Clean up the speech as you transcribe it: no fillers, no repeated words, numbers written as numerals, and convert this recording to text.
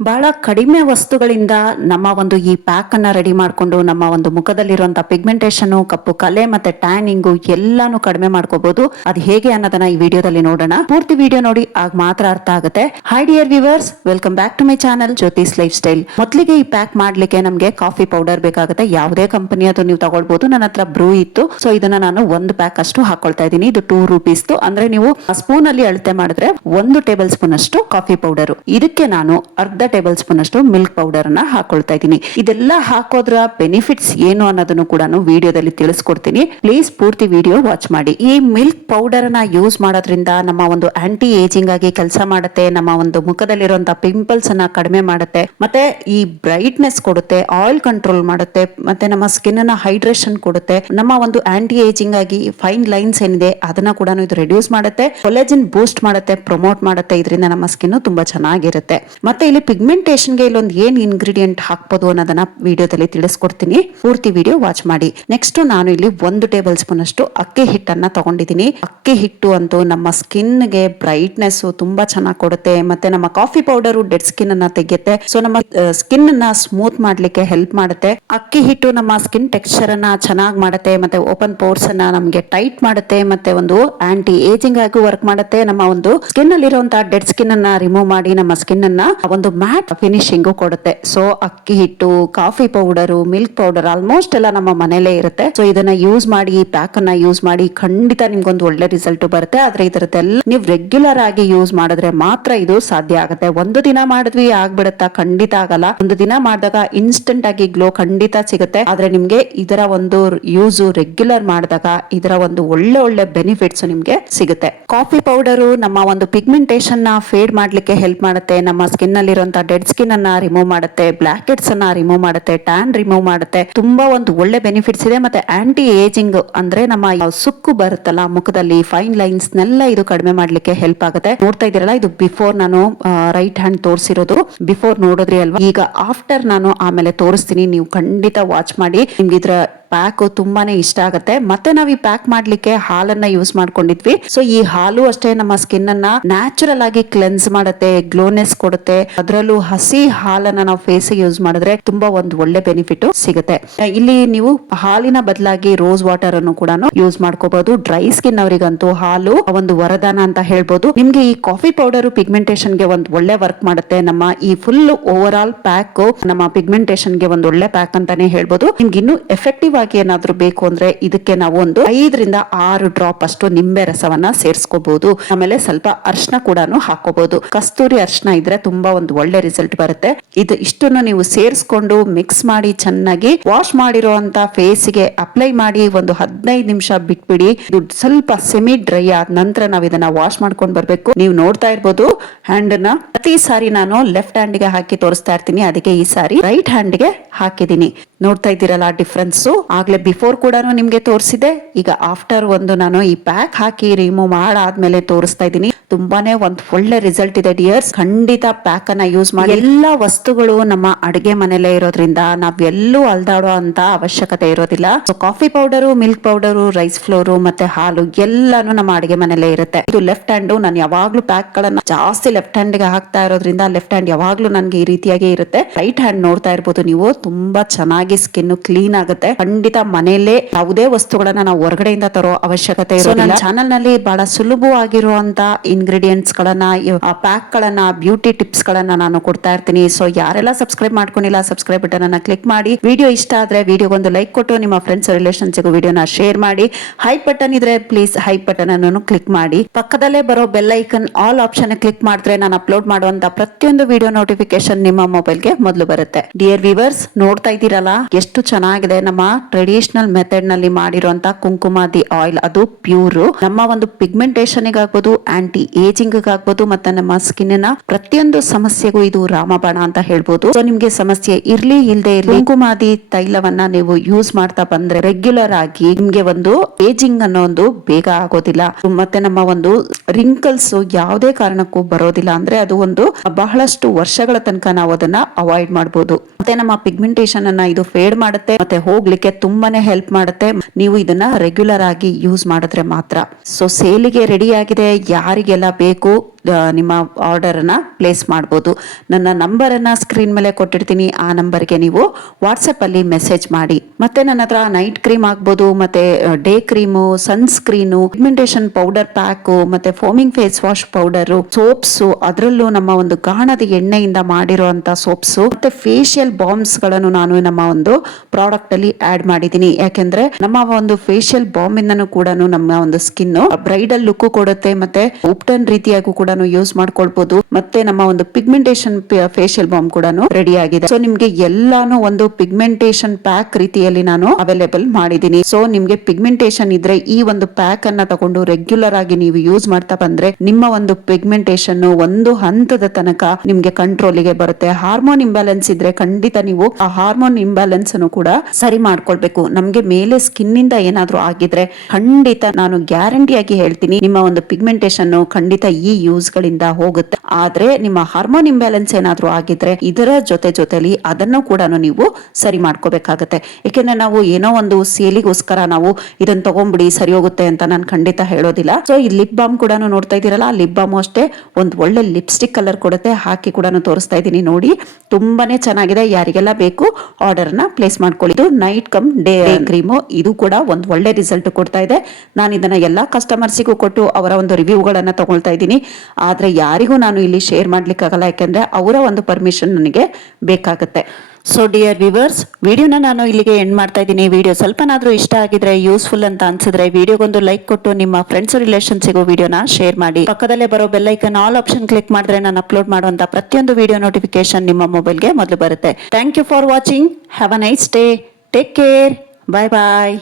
ಬಹಳ ಕಡಿಮೆ ವಸ್ತುಗಳಿಂದ ನಮ್ಮ ಒಂದು ಈ ಪ್ಯಾಕ್ ಅನ್ನ ರೆಡಿ ಮಾಡಿಕೊಂಡು ನಮ್ಮ ಒಂದು ಮುಖದಲ್ಲಿರುವಂತಹ ಪಿಗ್ಮೆಂಟೇಷನ್, ಕಪ್ಪು ಕಲೆ ಮತ್ತೆ ಟ್ಯಾನಿಂಗು ಎಲ್ಲಾನು ಕಡಿಮೆ ಮಾಡ್ಕೋಬಹುದು. ಅದು ಹೇಗೆ ಅನ್ನೋದನ್ನ ಈ ವಿಡಿಯೋದಲ್ಲಿ ನೋಡೋಣ. ಪೂರ್ತಿ ವಿಡಿಯೋ ನೋಡಿ ಆಗ ಮಾತ್ರ ಅರ್ಥ ಆಗುತ್ತೆ. Hi dear viewers, welcome back to my channel Jyothis lifestyle. ಮೊದಲಿಗೆ ಈ ಪ್ಯಾಕ್ ಮಾಡ್ಲಿಕ್ಕೆ ನಮಗೆ ಕಾಫಿ ಪೌಡರ್ ಬೇಕಾಗುತ್ತೆ. ಯಾವುದೇ ಕಂಪನಿ ಅದು ನೀವು ತಗೊಳ್ಬಹುದು. ನನ್ನ ಹತ್ರ ಬ್ರೂ ಇತ್ತು, ಸೊ ಇದನ್ನ ನಾನು ಒಂದು ಪ್ಯಾಕ್ ಅಷ್ಟು ಹಾಕೊಳ್ತಾ ಇದ್ದೀನಿ. ಇದು 2 ರೂಪೀಸ್. ಅಂದ್ರೆ ನೀವು ಸ್ಪೂನ್ ಅಲ್ಲಿ ಅಳತೆ ಮಾಡಿದ್ರೆ 1 ಟೇಬಲ್ ಸ್ಪೂನ್ ಅಷ್ಟು ಕಾಫಿ ಪೌಡರ್. ಇದಕ್ಕೆ ನಾನು ಅರ್ಧ ಟೇಬಲ್ ಸ್ಪೂನ್ ಅಷ್ಟು ಮಿಲ್ಕ್ ಪೌಡರ್ ಅನ್ನ ಹಾಕೊಳ್ತಾ ಇದ್ದೀನಿ. ಇದೆಲ್ಲ ಹಾಕೋದ್ರ ಬೆನಿಫಿಟ್ಸ್ ಏನು ಅನ್ನೋದನ್ನು ಕೂಡ ವಿಡಿಯೋದಲ್ಲಿ ತಿಳಿಸ್ಕೊಡ್ತೀನಿ. ಪ್ಲೀಸ್ ಪೂರ್ತಿ ವಿಡಿಯೋ ವಾಚ್ ಮಾಡಿ. ಈ ಮಿಲ್ಕ್ ಪೌಡರ್ ನ ಯೂಸ್ ಮಾಡೋದ್ರಿಂದ ನಮ್ಮ ಒಂದು ಆಂಟಿ ಏಜಿಂಗ್ ಆಗಿ ಕೆಲಸ ಮಾಡುತ್ತೆ. ನಮ್ಮ ಒಂದು ಮುಖದಲ್ಲಿರುವಂತಹ ಪಿಂಪಲ್ಸ್ ಅನ್ನ ಕಡಿಮೆ ಮಾಡುತ್ತೆ, ಮತ್ತೆ ಈ ಬ್ರೈಟ್ನೆಸ್ ಕೊಡುತ್ತೆ, ಆಯಿಲ್ ಕಂಟ್ರೋಲ್ ಮಾಡುತ್ತೆ, ಮತ್ತೆ ನಮ್ಮ ಸ್ಕಿನ್ ಅನ್ನ ಹೈಡ್ರೇಷನ್ ಕೊಡುತ್ತೆ. ನಮ್ಮ ಒಂದು ಆಂಟಿ ಏಜಿಂಗ್ ಆಗಿ ಫೈನ್ ಲೈನ್ಸ್ ಏನಿದೆ ಅದನ್ನ ಕೂಡ ಇದು ರೆಡ್ಯೂಸ್ ಮಾಡುತ್ತೆ. ಕೊಲೆಜನ್ ಬೂಸ್ಟ್ ಮಾಡುತ್ತೆ, ಪ್ರಮೋಟ್ ಮಾಡುತ್ತೆ. ಇದರಿಂದ ನಮ್ಮ ಸ್ಕಿನ್ ತುಂಬಾ ಚೆನ್ನಾಗಿರುತ್ತೆ. ಮತ್ತೆ ಇಲ್ಲಿ ಪಿಗ್ಮೆಂಟೇಷನ್ ಗೆ ಇಲ್ಲೊಂದು ಏನ್ ಇಂಗ್ರೀಡಿಯೆಂಟ್ ಹಾಕ್ಬೋದು ಅನ್ನೋದನ್ನ ವಿಡಿಯೋದಲ್ಲಿ ತಿಳಿಸ್ಕೊಡ್ತೀನಿ. ಪೂರ್ತಿ ವಿಡಿಯೋ ವಾಚ್ ಮಾಡಿ. ನೆಕ್ಸ್ಟ್ ನಾನು ಇಲ್ಲಿ 1 ಟೇಬಲ್ ಸ್ಪೂನ್ ಅಷ್ಟು ಅಕ್ಕಿ ಹಿಟ್ಟನ್ನ ತಗೊಂಡಿದ್ದೀನಿ. ಅಕ್ಕಿ ಹಿಟ್ಟು ಅಂತೂ ನಮ್ಮ ಸ್ಕಿನ್ ಗೆ ಬ್ರೈಟ್ನೆಸ್ ತುಂಬಾ ಚೆನ್ನಾಗಿ ಕೊಡುತ್ತೆ. ಮತ್ತೆ ನಮ್ಮ ಕಾಫಿ ಪೌಡರ್ ಡೆಡ್ ಸ್ಕಿನ್ ಅನ್ನ ತೆಗೆಯುತ್ತೆ. ಸೊ ನಮ್ಮ ಸ್ಕಿನ್ ಅನ್ನ ಸ್ಮೂತ್ ಮಾಡ್ಲಿಕ್ಕೆ ಹೆಲ್ಪ್ ಮಾಡುತ್ತೆ. ಅಕ್ಕಿ ಹಿಟ್ಟು ನಮ್ಮ ಸ್ಕಿನ್ ಟೆಕ್ಸ್ಚರ್ ಅನ್ನ ಚೆನ್ನಾಗಿ ಮಾಡುತ್ತೆ, ಮತ್ತೆ ಓಪನ್ ಪೋರ್ಸ್ ಅನ್ನ ನಮ್ಗೆ ಟೈಟ್ ಮಾಡುತ್ತೆ, ಮತ್ತೆ ಒಂದು ಆಂಟಿ ಏಜಿಂಗ್ ಆಗಿ ವರ್ಕ್ ಮಾಡುತ್ತೆ. ನಮ್ಮ ಒಂದು ಸ್ಕಿನ್ ಅಲ್ಲಿ ಇರುವಂತಹ ಡೆಡ್ ಸ್ಕಿನ್ ಅನ್ನ ರಿಮೂವ್ ಮಾಡಿ ನಮ್ಮ ಸ್ಕಿನ್ ಅನ್ನ ಒಂದು ಮ್ಯಾಟ್ ಫಿನಿಶಿಂಗ್ ಕೊಡುತ್ತೆ. ಸೊ ಅಕ್ಕಿ ಹಿಟ್ಟು, coffee powder, milk powder almost ಎಲ್ಲ ನಮ್ಮ ಮನೇಲೇ ಇರುತ್ತೆ. ಸೊ ಇದನ್ನ ಯೂಸ್ ಮಾಡಿ, ಪ್ಯಾಕ್ ಅನ್ನ ಯೂಸ್ ಮಾಡಿ, ಖಂಡಿತ ನಿಮ್ಗೊಂದು ಒಳ್ಳೆ ರಿಸಲ್ಟ್ ಬರುತ್ತೆ. ಆದ್ರೆ ಇದರದ್ದೆಲ್ಲ ನೀವು ರೆಗ್ಯುಲರ್ ಆಗಿ ಯೂಸ್ ಮಾಡಿದ್ರೆ ಮಾತ್ರ ಇದು ಸಾಧ್ಯ ಆಗುತ್ತೆ. ಒಂದು ದಿನ ಮಾಡಿದ್ವಿ ಆಗ್ಬಿಡುತ್ತಾ? ಖಂಡಿತ ಆಗಲ್ಲ. ಒಂದು ದಿನ ಮಾಡಿದಾಗ ಇನ್ಸ್ಟೆಂಟ್ ಆಗಿ ಗ್ಲೋ ಖಂಡಿತ ಸಿಗುತ್ತೆ. ಆದ್ರೆ ನಿಮ್ಗೆ ಇದರ ಒಂದು ಯೂಸ್ ರೆಗ್ಯುಲರ್ ಮಾಡಿದಾಗ ಇದರ ಒಂದು ಒಳ್ಳೆ ಬೆನಿಫಿಟ್ಸ್ ನಿಮ್ಗೆ ಸಿಗುತ್ತೆ. ಕಾಫಿ ಪೌಡರ್ ನಮ್ಮ ಒಂದು ಪಿಗ್ಮೆಂಟೇಷನ್ ನ ಫೇಡ್ ಮಾಡ್ಲಿಕ್ಕೆ ಹೆಲ್ಪ್ ಮಾಡುತ್ತೆ. ನಮ್ಮ ಸ್ಕಿನ್ ಅಲ್ಲಿ ಇರುವಂತಹ ಡೆಡ್ ಸ್ಕಿನ್ ಅನ್ನ ರಿಮೂವ್ ಮಾಡುತ್ತೆ, ಬ್ಲಾಕ್ ಹೆಡ್ಸ್ ಅನ್ನ ರಿಮೂವ್ ಮಾಡುತ್ತೆ, ಟ್ಯಾನ್ ರಿಮೂವ್ ಮಾಡುತ್ತೆ. ತುಂಬಾ ಒಂದು ಒಳ್ಳೆ ಬೆನಿಫಿಟ್ಸ್ ಇದೆ. ಮತ್ತೆ ಆಂಟಿ ಏಜಿಂಗ್ ಅಂದ್ರೆ ನಮ್ಮ ಸುಕ್ಕು ಬರುತ್ತಲ್ಲ ಮುಖದಲ್ಲಿ, ಫೈನ್ ಲೈನ್ಸ್ ನೆಲ್ಲ ಇದು ಕಡಿಮೆ ಮಾಡ್ಲಿಕ್ಕೆ ಹೆಲ್ಪ್ ಆಗುತ್ತೆ. ನೋಡ್ತಾ ಇದೀರಲ್ಲ, ಇದು ಬಿಫೋರ್ ನಾನು ರೈಟ್ ಹ್ಯಾಂಡ್ ತೋರಿಸಿರೋದು. ಬಿಫೋರ್ ನೋಡಿದ್ರಿ ಅಲ್ವಾ? ಈಗ ಆಫ್ಟರ್ ನಾನು ಆಮೇಲೆ ತೋರಿಸ್ತೀನಿ. ನೀವು ಖಂಡಿತ ವಾಚ್ ಮಾಡಿ. ನಿಮ್ಗೆ ಇದ್ರ ಪ್ಯಾಕ್ ತುಂಬಾನೇ ಇಷ್ಟ ಆಗುತ್ತೆ. ಮತ್ತೆ ನಾವ್ ಈ ಪ್ಯಾಕ್ ಮಾಡ್ಲಿಕ್ಕೆ ಹಾಲನ್ನ ಯೂಸ್ ಮಾಡ್ಕೊಂಡಿದ್ವಿ. ಸೊ ಈ ಹಾಲು ಅಷ್ಟೇ ನಮ್ಮ ಸ್ಕಿನ್ ಅನ್ನ ನ್ಯಾಚುರಲ್ ಆಗಿ ಕ್ಲೆನ್ಸ್ ಮಾಡುತ್ತೆ, ಗ್ಲೋನೆಸ್ ಕೊಡುತ್ತೆ. ಅದರಲ್ಲೂ ಹಸಿ ಹಾಲನ್ನ ನಾವು ಫೇಸ್ ಯೂಸ್ ಮಾಡಿದ್ರೆ ತುಂಬಾ ಒಂದು ಒಳ್ಳೆ ಬೆನಿಫಿಟ್ ಸಿಗುತ್ತೆ. ಇಲ್ಲಿ ನೀವು ಹಾಲಿನ ಬದಲಾಗಿ ರೋಸ್ ವಾಟರ್ ಅನ್ನು ಕೂಡ ಯೂಸ್ ಮಾಡ್ಕೋಬಹುದು. ಡ್ರೈ ಸ್ಕಿನ್ ಅವರಿಗಂತೂ ಹಾಲು ಒಂದು ವರದಾನ ಅಂತ ಹೇಳ್ಬೋದು. ನಿಮ್ಗೆ ಈ ಕಾಫಿ ಪೌಡರ್ ಪಿಗ್ಮೆಂಟೇಷನ್ ಗೆ ಒಂದು ಒಳ್ಳೆ ವರ್ಕ್ ಮಾಡುತ್ತೆ. ನಮ್ಮ ಈ ಫುಲ್ ಓವರ್ ಆಲ್ ಪ್ಯಾಕ್ ನಮ್ಮ ಪಿಗ್ಮೆಂಟೇಷನ್ ಗೆ ಒಂದು ಒಳ್ಳೆ ಪ್ಯಾಕ್ ಅಂತಾನೆ ಹೇಳ್ಬೋದು. ನಿಮ್ಗೆ ಇನ್ನು ಎಫೆಕ್ಟಿವ್ ಏನಾದ್ರೂ ಬೇಕು ಅಂದ್ರೆ ಇದಕ್ಕೆ ನಾವು ಒಂದು 5 ರಿಂದ 6 ಡ್ರಾಪ್ ಅಷ್ಟು ನಿಂಬೆ ರಸವನ್ನ ಸೇರಿಸ್ಕೋಬಹುದು. ಆಮೇಲೆ ಸ್ವಲ್ಪ ಅರ್ಶನ ಕೂಡ ಹಾಕೋಬಹುದು. ಕಸ್ತೂರಿ ಅರ್ಶನ ಇದ್ರೆ ತುಂಬಾ ಒಂದು ಒಳ್ಳೆ ರಿಸಲ್ಟ್ ಬರುತ್ತೆ. ಇದು ಇಷ್ಟನ್ನು ನೀವು ಸೇರಿಸ್ಕೊಂಡು ಮಿಕ್ಸ್ ಮಾಡಿ ಚೆನ್ನಾಗಿ ವಾಶ್ ಮಾಡಿರುವಂತ ಫೇಸ್ ಗೆ ಅಪ್ಲೈ ಮಾಡಿ ಒಂದು 15 ನಿಮಿಷ ಬಿಟ್ಬಿಡಿ. ಇದು ಸ್ವಲ್ಪ ಸೆಮಿ ಡ್ರೈ ಆದ ನಂತರ ನಾವು ಇದನ್ನ ವಾಶ್ ಮಾಡ್ಕೊಂಡು ಬರ್ಬೇಕು. ನೀವು ನೋಡ್ತಾ ಇರ್ಬೋದು ಹ್ಯಾಂಡ್ ನ ಪ್ರತಿ ಸಾರಿ ನಾನು ಲೆಫ್ಟ್ ಹ್ಯಾಂಡ್ ಗೆ ಹಾಕಿ ತೋರಿಸ್ತಾ ಇರ್ತೀನಿ. ಅದಕ್ಕೆ ಈ ಸಾರಿ ರೈಟ್ ಹ್ಯಾಂಡ್ ಗೆ ಹಾಕಿದೀನಿ. ನೋಡ್ತಾ ಇದ್ದೀರಲ್ಲ ಡಿಫ್ರೆನ್ಸ್. ಆಗ್ಲೇ ಬಿಫೋರ್ ಕೂಡ ನಿಮ್ಗೆ ತೋರಿಸಿದೆ. ಈಗ ಆಫ್ಟರ್ ಒಂದು ನಾನು ಈ ಪ್ಯಾಕ್ ಹಾಕಿ ರಿಮೂವ್ ಮಾಡಾದ್ಮೇಲೆ ತೋರಿಸ್ತಾ ಇದ್ದೀನಿ. ತುಂಬಾನೇ ಒಂದು ಒಳ್ಳೆ ರಿಸಲ್ಟ್ ಇದೆ ಡಿಯರ್ಸ್. ಖಂಡಿತ ಪ್ಯಾಕ್ ಅನ್ನ ಯೂಸ್ ಮಾಡಿ. ಎಲ್ಲಾ ವಸ್ತುಗಳು ನಮ್ಮ ಅಡಿಗೆ ಮನೆಯಲ್ಲೇ ಇರೋದ್ರಿಂದ ನಾವ್ ಎಲ್ಲೂ ಅಲ್ದಾಡೋ ಅಂತ ಅವಶ್ಯಕತೆ ಇರೋದಿಲ್ಲ. So coffee powder, milk powder, rice flour ಮತ್ತೆ ಹಾಲು ಎಲ್ಲಾನು ನಮ್ಮ ಅಡಿಗೆ ಮನೆಯಲ್ಲೇ ಇರುತ್ತೆ. ಇದು ಲೆಫ್ಟ್ ಹ್ಯಾಂಡ್. ನಾನು ಯಾವಾಗ್ಲೂ ಪ್ಯಾಕ್ ಗಳನ್ನ ಜಾಸ್ತಿ ಲೆಫ್ಟ್ ಹ್ಯಾಂಡ್ ಗೆ ಹಾಕ್ತಾ ಇರೋದ್ರಿಂದ ಲೆಫ್ಟ್ ಹ್ಯಾಂಡ್ ಯಾವಾಗ್ಲೂ ನನ್ಗೆ ಈ ರೀತಿಯಾಗಿ ಇರುತ್ತೆ. ರೈಟ್ ಹ್ಯಾಂಡ್ ನೋಡ್ತಾ ಇರ್ಬೋದು ನೀವು, ತುಂಬಾ ಚೆನ್ನಾಗಿ ಸ್ಕಿನ್ ಕ್ಲೀನ್ ಆಗುತ್ತೆ. ಖಂಡಿತ ಮನೆಯಲ್ಲೇ ಯಾವುದೇ ವಸ್ತುಗಳನ್ನ ನಾವು ಹೊರಗಡೆಯಿಂದ ತರೋ ಅವಶ್ಯಕತೆ ಇರೋದಿಲ್ಲ. ಚಾನಲ್ ನಲ್ಲಿ ಬಹಳ ಸುಲಭವಾಗಿರುವಂತ ಇಂಗ್ರೀಡಿಯೆಂಟ್ಸ್ ಗಳನ್ನ, ಪ್ಯಾಕ್ ಗಳನ್ನ, ಬ್ಯೂಟಿ ಟಿಪ್ಸ್ ಗಳನ್ನ ನಾನು ಕೊಡ್ತಾ ಇರ್ತೀನಿ. ಸೊ ಯಾರೆಲ್ಲ ಸಬ್ಸ್ಕ್ರೈಬ್ ಮಾಡ್ಕೊಂಡಿಲ್ಲ, ಸಬ್ಸ್ಕ್ರೈಬ್ ಬಟನ್ ಅನ್ನ ಕ್ಲಿಕ್ ಮಾಡಿ. ವಿಡಿಯೋ ಇಷ್ಟ ಆದ್ರೆ ವಿಡಿಯೋಗೊಂದು ಲೈಕ್ ಕೊಟ್ಟು ನಿಮ್ಮ ಫ್ರೆಂಡ್ಸ್ ರಿಲೇಷನ್ಸ್ ವಿಡಿಯೋನ ಶೇರ್ ಮಾಡಿ. ಹೈಪ್ ಬಟನ್ ಇದ್ರೆ ಪ್ಲೀಸ್ ಹೈಪ್ ಬಟನ್ ಅನ್ನು ಕ್ಲಿಕ್ ಮಾಡಿ. ಪಕ್ಕದಲ್ಲೇ ಬರೋ bell icon all option click ಮಾಡಿದ್ರೆ ನಾನು ಅಪ್ಲೋಡ್ ಮಾಡುವಂತ ಪ್ರತಿಯೊಂದು ವಿಡಿಯೋ ನೋಟಿಫಿಕೇಶನ್ ನಿಮ್ಮ ಮೊಬೈಲ್ಗೆ ಮೊದಲು ಬರುತ್ತೆ. ಡಿಯರ್ ವ್ಯೂವರ್ಸ್, ನೋಡ್ತಾ ಇದ್ದೀರಲ್ಲ ಎಷ್ಟು ಚೆನ್ನಾಗಿದೆ. ನಮ್ಮ ಟ್ರೆಡಿಷನಲ್ ಮೆಥಡ್ ನಲ್ಲಿ ಮಾಡಿರುವಂತ ಕುಂಕುಮಾದಿ ಆಯಿಲ್, ಅದು ಪ್ಯೂರ್. ನಮ್ಮ ಒಂದು ಪಿಗ್ಮೆಂಟೇಷನ್ ಆಗ್ಬೋದು, ಆಂಟಿ ಏಜಿಂಗ್ ಆಗ್ಬೋದು, ಮತ್ತೆ ನಮ್ಮ ಸ್ಕಿನ್ ನ ಪ್ರತಿಯೊಂದು ಸಮಸ್ಯೆಗೂ ಇದು ರಾಮಬಾಣ ಅಂತ ಹೇಳ್ಬೋದು. ಸೊ ನಿಮ್ಗೆ ಸಮಸ್ಯೆ ಇರ್ಲಿ ಇಲ್ದೇ ಇರ್ಲಿ, ಕುಂಕುಮಾದಿ ತೈಲವನ್ನ ನೀವು ಯೂಸ್ ಮಾಡ್ತಾ ಬಂದ್ರೆ ರೆಗ್ಯುಲರ್ ಆಗಿ ನಿಮ್ಗೆ ಒಂದು ಏಜಿಂಗ್ ಅನ್ನೋ ಒಂದು ಬೇಗ ಆಗೋದಿಲ್ಲ. ಮತ್ತೆ ನಮ್ಮ ಒಂದು ರಿಂಕಲ್ಸ್ ಯಾವುದೇ ಕಾರಣಕ್ಕೂ ಬರೋದಿಲ್ಲ. ಅಂದ್ರೆ ಅದು ಒಂದು ಬಹಳಷ್ಟು ವರ್ಷಗಳ ತನಕ ನಾವು ಅದನ್ನ ಅವಾಯ್ಡ್ ಮಾಡಬಹುದು. ಮತ್ತೆ ನಮ್ಮ ಪಿಗ್ಮೆಂಟೇಷನ್ ಅನ್ನ ಇದು ಫೇಡ್ ಮಾಡುತ್ತೆ, ಮತ್ತೆ ಹೋಗ್ಲಿಕ್ಕೆ ತುಂಬಾನೇ ಹೆಲ್ಪ್ ಮಾಡುತ್ತೆ. ನೀವು ಇದನ್ನ ರೆಗ್ಯುಲರ್ ಆಗಿ ಯೂಸ್ ಮಾಡಿದ್ರೆ ಮಾತ್ರ. ಸೊ ಸೇಲಿಗೆ ರೆಡಿ ಆಗಿದೆ. ಯಾರಿಗೆಲ್ಲ ಬೇಕು ನಿಮ್ಮ ಆರ್ಡರನ್ನು ಪ್ಲೇಸ್ ಮಾಡ್ಬೋದು. ನನ್ನ ನಂಬರನ್ನು ಸ್ಕ್ರೀನ್ ಮೇಲೆ ಕೊಟ್ಟಿರ್ತೀನಿ, ಆ ನಂಬರ್ಗೆ ನೀವು ವಾಟ್ಸಪ್ಪಲ್ಲಿ ಮೆಸೇಜ್ ಮಾಡಿ. ಮತ್ತು ನನ್ನ ಹತ್ರ ನೈಟ್ ಕ್ರೀಮ್ ಆಗ್ಬೋದು, ಮತ್ತು day cream, sunscreen, pigmentation powder pack, ಮತ್ತು foaming face wash powder, soaps, ಅದರಲ್ಲೂ ನಮ್ಮ ಒಂದು ಗಾಣದ ಎಣ್ಣೆಯಿಂದ ಮಾಡಿರುವಂಥ ಸೋಪ್ಸು, ಮತ್ತು ಫೇಶಿಯಲ್ ಬಾಂಬ್ಸ್ಗಳನ್ನು ನಾನು ನಮ್ಮ ಒಂದು ಪ್ರಾಡಕ್ಟ್ ಅಲ್ಲಿ ಆಡ್ ಮಾಡಿದ್ದೀನಿ. ಯಾಕೆಂದ್ರೆ ನಮ್ಮ ಒಂದು ಫೇಶಿಯಲ್ ಬಾಂಬ್ ಇಂದನೂ ಕೂಡ ನಮ್ಮ ಒಂದು ಸ್ಕಿನ್ ಬ್ರೈಡಲ್ ಲುಕ್ ಕೊಡುತ್ತೆ, ಮತ್ತೆ ಉಪ್ಟನ್ ರೀತಿಯಾಗೂ ಕೂಡ ಯೂಸ್ ಮಾಡ್ಕೊಳ್ಬಹುದು. ಮತ್ತೆ ನಮ್ಮ ಒಂದು ಪಿಗ್ಮೆಂಟೇಷನ್ ಫೇಶಿಯಲ್ ಬಾಂಬ್ ಕೂಡ ರೆಡಿ ಆಗಿದೆ. ಸೊ ನಿಮ್ಗೆ ಎಲ್ಲಾನು ಒಂದು ಪಿಗ್ಮೆಂಟೇಷನ್ ಪ್ಯಾಕ್ ರೀತಿಯಲ್ಲಿ ನಾನು ಅವೈಲೇಬಲ್ ಮಾಡಿದ್ದೀನಿ. ಸೊ ನಿಮ್ಗೆ ಪಿಗ್ಮೆಂಟೇಷನ್ ಇದ್ರೆ ಈ ಒಂದು ಪ್ಯಾಕ್ ಅನ್ನ ತಗೊಂಡು ರೆಗ್ಯುಲರ್ ಆಗಿ ನೀವು ಯೂಸ್ ಮಾಡ್ತಾ ಬಂದ್ರೆ ನಿಮ್ಮ ಒಂದು ಪಿಗ್ಮೆಂಟೇಷನ್ ಒಂದು ಹಂತದ ತನಕ ನಿಮ್ಗೆ ಕಂಟ್ರೋಲಿಗೆ ಬರುತ್ತೆ. ಹಾರ್ಮೋನ್ ಇಂಬ್ಯಾಲೆನ್ಸ್ ಇದ್ರೆ ಖಂಡಿತ ನೀವು ಆ ಹಾರ್ಮೋನ್ ಇಂಬ್ಯಾಲೆನ್ಸ್ ಅನ್ನು ಕೂಡ ಸರಿ ಮಾಡ್ಕೊಳ್ಬೇಕು. ನಮ್ಗೆ ಮೇಲೆ ಸ್ಕಿನ್ ಇಂದ ಏನಾದ್ರೂ ಆಗಿದ್ರೆ ಖಂಡಿತ ನಾನು ಗ್ಯಾರಂಟಿಯಾಗಿ ಹೇಳ್ತೀನಿ, ನಿಮ್ಮ ಒಂದು ಪಿಗ್ಮೆಂಟೇಷನ್ ಖಂಡಿತ ಈ ಯೂಸ್ ಗಳಿಂದ ಹೋಗುತ್ತೆ. ಆದ್ರೆ ನಿಮ್ಮ ಹಾರ್ಮೋನ್ ಇಂಬ್ಯಾಲೆನ್ಸ್ ಏನಾದ್ರೂ ಆಗಿದ್ರೆ ಇದರ ಜೊತೆಲಿ ಅದನ್ನು ಕೂಡ ನೀವು ಸರಿ ಮಾಡ್ಕೋಬೇಕಾಗತ್ತೆ. ಯಾಕೆಂದ್ರೆ ನಾವು ಏನೋ ಒಂದು ಸೇಲಿಗೋಸ್ಕರ ನಾವು ಇದನ್ನ ತಗೊಂಡ್ಬಿಡಿ ಸರಿ ಹೋಗುತ್ತೆ ಅಂತ ನಾನು ಖಂಡಿತ ಹೇಳೋದಿಲ್ಲ. ಸೊ ಈ ಲಿಪ್ ಬಾಮ್ ಕೂಡ ನೋಡ್ತಾ ಇದೀರಲ್ಲ, ಆ ಲಿಪ್ ಬಾಮ್ ಅಷ್ಟೇ ಒಂದು ಒಳ್ಳೆ ಲಿಪ್ಸ್ಟಿಕ್ ಕಲರ್ ಕೊಡುತ್ತೆ. ಹಾಕಿ ಕೂಡ ತೋರಿಸ್ತಾ ಇದ್ದೀನಿ ನೋಡಿ, ತುಂಬಾನೇ ಚೆನ್ನಾಗಿದೆ. ಯಾರಿಗೆಲ್ಲ ಬೇಕು ಆರ್ಡರ್ ನ ಪ್ಲೇಸ್ ಮಾಡ್ಕೊಳ್ಳಿ. ಇದು ನೈಟ್ ಕಮ್ ಡೇ ಕ್ರೀಮು, ಇದು ಕೂಡ ಒಂದು ಒಳ್ಳೆ ರಿಸಲ್ಟ್ ಕೊಡ್ತಾ ಇದೆ. ನಾನು ಇದನ್ನ ಎಲ್ಲಾ ಕಸ್ಟಮರ್ಸಿಗೂ ಕೊಟ್ಟು ಅವರ ಒಂದು ರಿವ್ಯೂಗಳನ್ನ ತಗೊಳ್ತಾ ಇದ್ದೀನಿ. ಆದ್ರೆ ಯಾರಿಗೂ ನಾನು ಇಲ್ಲಿ ಶೇರ್ ಮಾಡ್ಲಿಕ್ಕೆ ಆಗಲ್ಲ, ಯಾಕಂದ್ರೆ ಅವರ ಒಂದು ಪರ್ಮಿಷನ್ ನನಗೆ ಬೇಕಾಗುತ್ತೆ. ಸೊ ಡಿಯರ್ ವ್ಯೂವರ್ಸ್, ವಿಡಿಯೋನ ನಾನು ಇಲ್ಲಿಗೆ ಎಂಡ್ ಮಾಡ್ತಾ ಇದ್ದೀನಿ. ವಿಡಿಯೋ ಸ್ವಲ್ಪನಾದ್ರೂ ಇಷ್ಟ ಆಗಿದ್ರೆ, ಯೂಸ್ಫುಲ್ ಅಂತ ಅನ್ಸಿದ್ರೆ ವಿಡಿಯೋಗೊಂದು ಲೈಕ್ ಕೊಟ್ಟು ನಿಮ್ಮ ಫ್ರೆಂಡ್ಸ್ ರಿಲೇಷನ್ಸ್ಗೂ ವಿಡಿಯೋನ ಶೇರ್ ಮಾಡಿ. ಪಕ್ಕದಲ್ಲೇ ಬರೋ bell icon all option click ಮಾಡಿದ್ರೆ ನಾನು ಅಪ್ಲೋಡ್ ಮಾಡುವಂತ ಪ್ರತಿಯೊಂದು ವಿಡಿಯೋ ನೋಟಿಫಿಕೇಶನ್ ನಿಮ್ಮ ಮೊಬೈಲ್ಗೆ ಮೊದಲು ಬರುತ್ತೆ. Thank you for watching. Have a nice day. Take care. Bye bye.